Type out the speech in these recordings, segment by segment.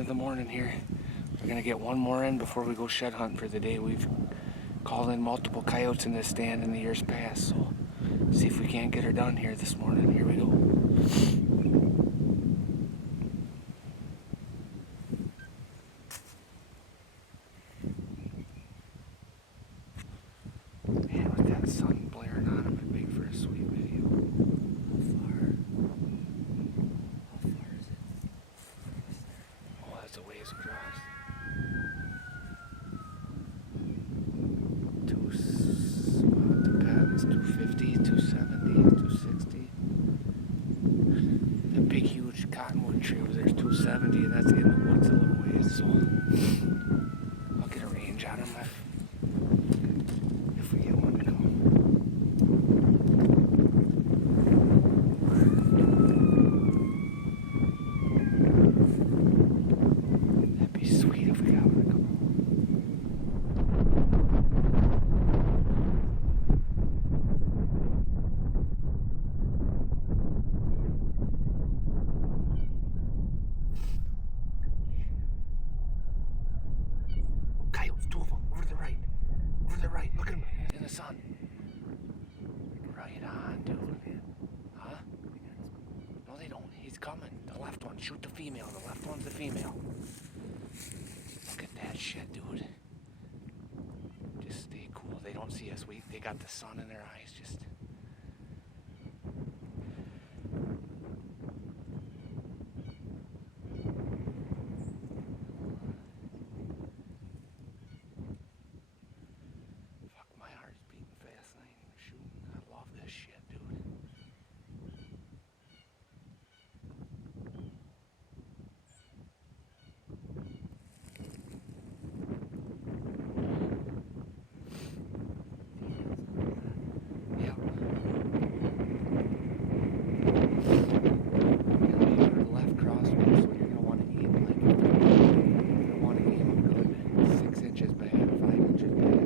of the morning here. We're gonna get one more in before we go shed hunt for the day. We've called in multiple coyotes in this stand in the years past, so see if we can't get her done here this morning. Here we go. Man, with that sun blaring on him, it'd make for a sweet video. How far is it? Oh, that's a ways across. Depends, 250, 270, 260. The big, huge cottonwood tree over there's 270, and that's in the woods a little ways, so I'll get a range on him if we get one to come. That'd be sweet if we got one to come. Coyotes, two of them, over to the right. Over to the right, look at him in the sun. Right on, dude. Huh? No, they don't. He's coming. The left one, shoot the female. The left one's the female. Look at that shit, dude. Just stay cool. They don't see us. They got the sun in their eyes. Just. Fuck, my heart's beating fast. I ain't even shooting. I love this shit, dude. Yeah. Left crosswind, so you're gonna want to aim like you're gonna want to aim good 6 inches back, 5 inches back.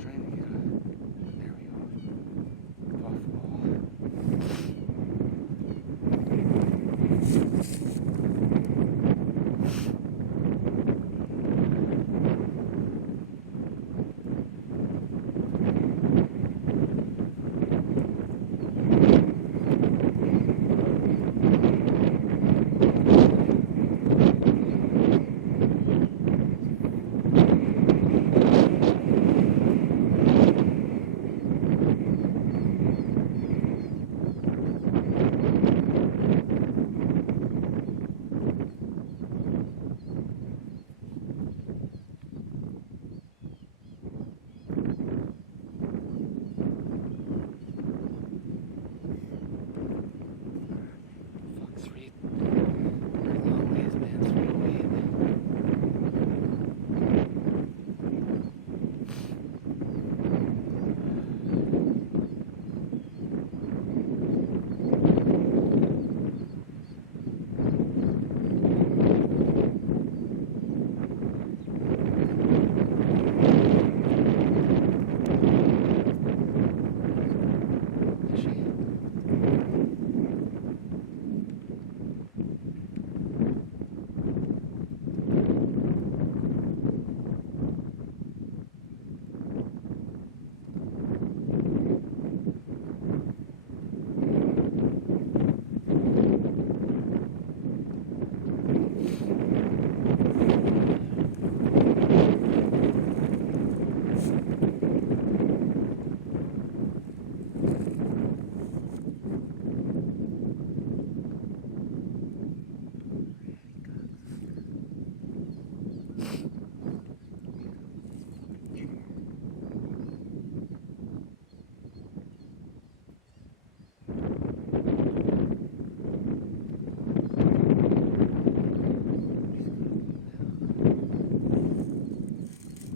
Trying to get a there we go. Puffball. Fuck, 3. Very long ways, man. 308. Is she?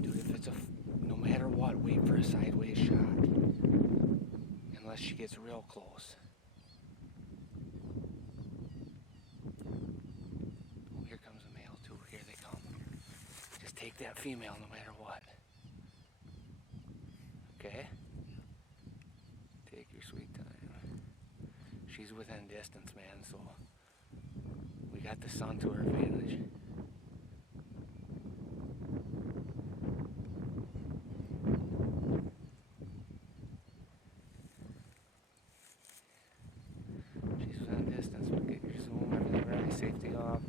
Dude, if it's no matter what, wait for a sideways shot. Unless she gets real close. Oh, here comes a male too. Here they come. Just take that female no matter what. Okay? Take your sweet time. She's within distance, man, so we got the sun to our advantage. She's within distance, but get your zoom, everything ready, safety off.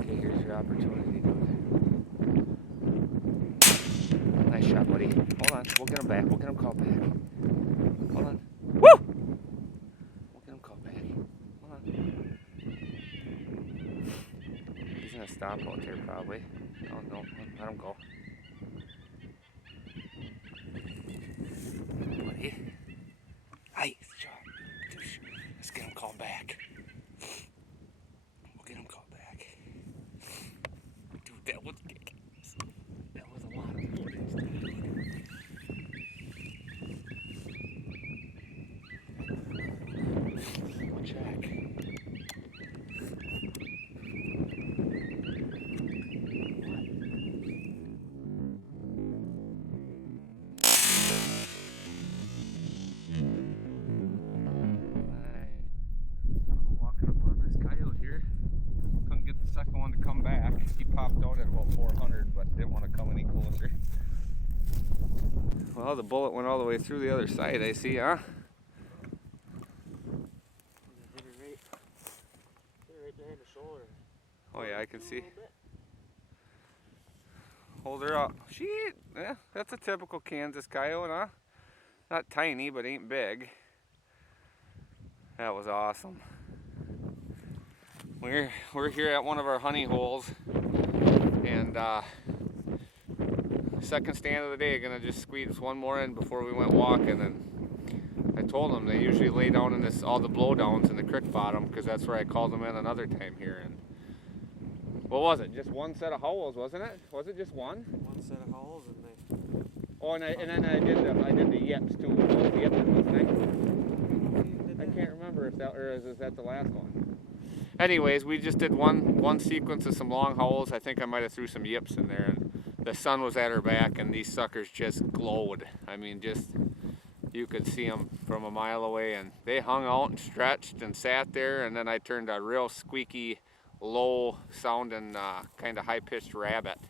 Okay, here's your opportunity, dude. Nice shot, buddy. Hold on, we'll get him back. We'll get him called back. Hold on. Woo! We'll get him called back. Hold on. He's gonna stop out there probably. Oh no, let him go. Buddy. Nice job. Let's get him called back. We'll get him called back. Dude, that was kick. That was a lot of footage, dude. We'll check. Walking up on this coyote here. Couldn't get the second one to come back. He popped out at about 400, but didn't want to come any closer. Well, the bullet went all the way through the other side, I see, huh? Hit her right behind the shoulder. Oh yeah, I can see. Hold her up. Shit, yeah, that's a typical Kansas coyote, huh? Not tiny, but ain't big. That was awesome. We're here at one of our honey holes, and second stand of the day, gonna just squeeze one more in before we went walking. And I told them they usually lay down in this all the blowdowns in the creek bottom, because that's where I called them in another time here. And what was it? Just one set of howls, wasn't it? Was it just one? One set of howls and they. Oh, and then I did the yips too. Both the yips, wasn't I? I can't remember if that, or is that the last one? Anyways, we just did one sequence of some long howls. I think I might have threw some yips in there, and the sun was at her back, and these suckers just glowed. I mean, just you could see them from a mile away, and they hung out and stretched and sat there. And then I turned a real squeaky, low sounding, kind of high-pitched rabbit.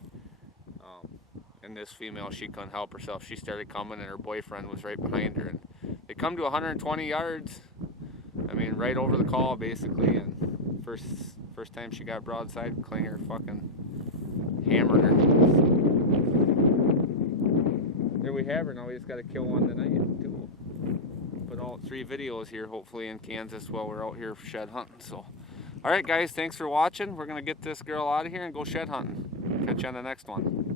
And this female, she couldn't help herself. She started coming, and her boyfriend was right behind her, and they come to 120 yards. I mean, right over the call, basically. And first time she got broadside, Klinger fucking hammered her. There we have her. Now we just got to kill one tonight too. Put all 3 videos here, hopefully in Kansas, while we're out here shed hunting. So, all right, guys, thanks for watching. We're gonna get this girl out of here and go shed hunting. Catch you on the next one.